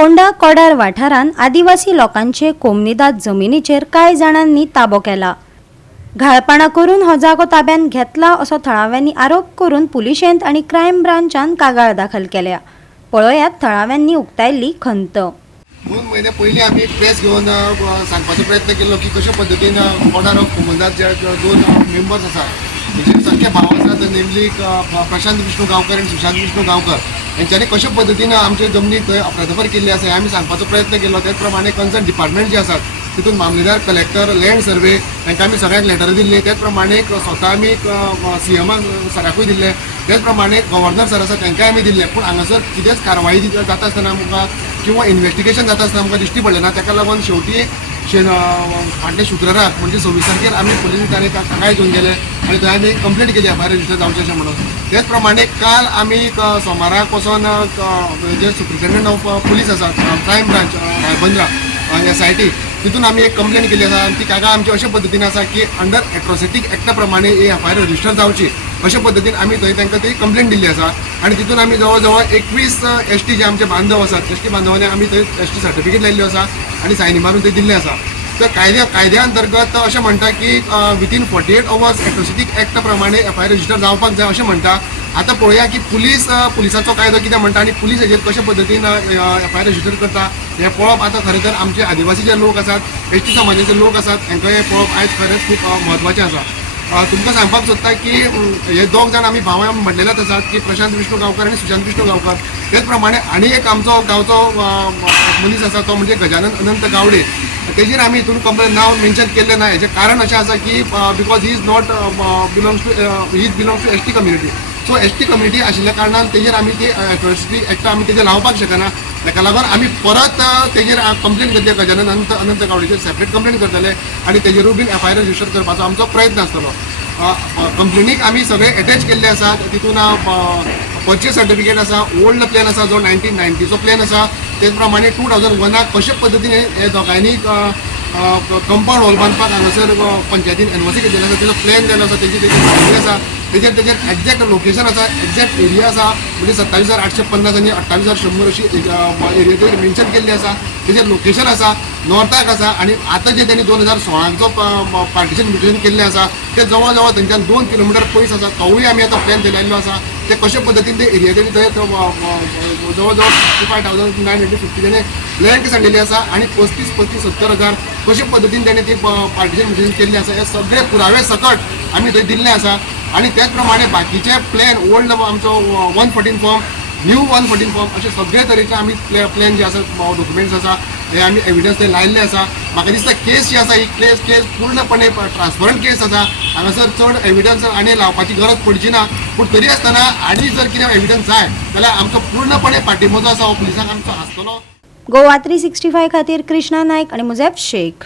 फोंडा कोडार वाठारांत आदिवासी लोकांचे कोमनीदाद जमिनीचेर कांय जाणांनी ताबो केला। घाळपणा करून हो जागो ताब्यात घेतला असो थळाव्यांनी आरोप करून पुलिशेंत आनी क्रायम ब्रांचान कागाळ दाखल केल्या। पळयात थळाव्यांनी उक्तायल्ली खंत। 2 महिने पयलीं आमी प्रेस घेवन सांगपाचो प्रयत्न केलो की कशा पद्दतीन कोडार कोमनदाद जे 2 मेंबर्स आसा तेजे सख्खे भाव आसात, नेमली प्रशांत विष्णू गांवकर आनी सुशांत विष्णू गांवकर हेंच्यांनी कशा पद्दतीन आमचे जमनीक थंय अपराधफर केल्ली आसा आमी सांगपाचो प्रयत्न केलो। त्याच प्रमाणे कन्सर्न डिपार्टमेंट जे आसात तितून मामलेदार, कलेक्टर, लँड सर्वे हांकां आमी सगळ्यांक लेटर दिल्ले। त्याच प्रमाणे स्वता आमी सीएमाक सराकूय दिल्ले। त्याच प्रमाणे गव्हर्नर सर आसा तांकांय आमी दिल्ले। पूण हांगासर कितेंच कारवाई जाता आसतना आमकां किंवा इन्व्हेस्टिगेशन जाता आसतना आमकां दिश्टी पडलें ना। ताका लागून शेवटी फाटल्या शुक्राराक म्हणजे 26 तारखेर आमी पुलीस ताकाय घेवन गेले आनी थंय आमी कंप्लेंट केली एफआयआर रजिस्टर जावचें अशें म्हणून। त्याच प्रमाणे काल आमी सोमाराक वचोन जे सुप्रिटेंडंट ऑफ पुलीस आसा क्रायम ब्रांच रायबंद्रा SIT तितून आमी एक कंप्लेंट केली आसा आनी ती कागाळ आमची अशा पद्दतीन आसा की अंडर एट्रॉसिटी एक्टा प्रमाणे ही एफआयआर रजिस्टर जावची अशा पद्दतीन आमी थंय तांकां ती कंप्लेंट दिल्ली आसा। आनी तितून आमी जवळ जवळ 21 ST जे आमचे बांधव आसात ST बांधवांनी आमी थंय ST सर्टिफिकेट लायिल्ल्यो आसा आनी सायनी मारून ते दिल्ले आसा। तर कायद्या अंतर्गत अशें म्हणटा की विथीन 48 अवर्स एट्रॉसिटी एक्ट प्रमाणे एफआयआर रजिस्टर जावपाक जाय अशें म्हणटा। आतां पळोवया की पुलिसाचो कायदो कितें म्हणटा आनी पुलीस हेजेर कशा पद्दतीन एफआयआर रजिस्टर करता हें पळोवप आतां खरें तर आमचे आदिवासी जे लोक आसात ST समाजाचे लोक आसात हांकां हें पळोवप आयज खरेंच खूब म्हत्वाचें आसा। तुमकां सांगपाक सोदता की हे 2 जाण आमी भावां म्हणलेलेच आसात की प्रशांत विष्णू गांवकर आनी सुशांत विष्णू गांवकर। तेच प्रमाणे आनी एक आमचो गांवचो मनीस आसा तो म्हणजे गजानन अनंत गावडे। तेजेर आमी हितून कंप्लेन नांव मेन्शन केल्लें ना। हेजें कारण अशें आसा की because he is not belongs to ST community. So ST community आशिल्ल्या कारणान तेजेर आमी ती एट्रॉसिटी एक्ट आमी तेजेर लावपाक शकना। ताका लागून आमी परत तेजेर कंप्लेन करतले गजानन अनंत गावडेचेर सेपरेट कंप्लेन करतले आनी तेजेरूय बीन एफआयआर रजिस्टर करपाचो आमचो प्रयत्न आसतलो। कंप्लेनीक आमी सगळे अटॅच केल्ले आसात। तितून परचेस सर्टिफिकेट आसा, ओल्ड प्लॅन आसा जो 1990चो प्लॅन आसा। तेच प्रमाणे 2001 कशे पद्दतीन हे दोगांयनी कंपाउंड वॉल बांदपाक हांगासर पंचायतीन एनओसी घेतलेलो आसा तेजो प्लॅन जाल्लो आसा, तेजी म्हायती आसा। तेजेर एक्झॅक्ट लोकेशन आसा, एक्झॅक्ट एरिया आसा म्हणजे 27,850 आनी 28,100 अशी एरिया मेन्शन केल्ली आसा। तेजेर लोकेशन आसा, नॉर्थाक आसा आनी आतां जे त्यांनी 2016चो पार्टिशन केल्लें आसा ते जवळ जवळ थंयच्यान 2 किलोमिटर पयस आसा। तोवूय आमी आतां प्लॅन दिलायल्लो आसा। ते कशे पद्दतीन ते एरिया तेणी थंय जवळ जवळ 55,950 तेणे लँड सांडिल्ली आसा आनी 35-70 कशे पद्दतीन तेणे ती पार्टिशन केल्ली आसा हे सगळे पुरावे सकट आमी थंय दिल्ले आसा। आणि त्याच प्रमाणे बाकीचे प्लॅन ओल्ड आमचो 114 फॉर्म, न्यू 114 फॉर्म असे सगळे तरेचे आमी प्लॅन जे आसा डॉक्युमेंट्स आसा हे आमी एविडन्स ते लायल्ले आसा। म्हाका दिसता केस जी आसा ही केस पूर्णपणे ट्रान्सपरंट केस आसा। हांगासर चड एविडन्स आनी लावपाची गरज पडची ना। पूण तरी आसतना आनी जर कितें एविडन्स जाय जाल्यार आमचो पूर्णपणे पाठिंबो जो आसा हो पुलिसांक आमचो आसतलो। गोवा 365 खातीर कृष्णा नायक आनी मुजेब शेख।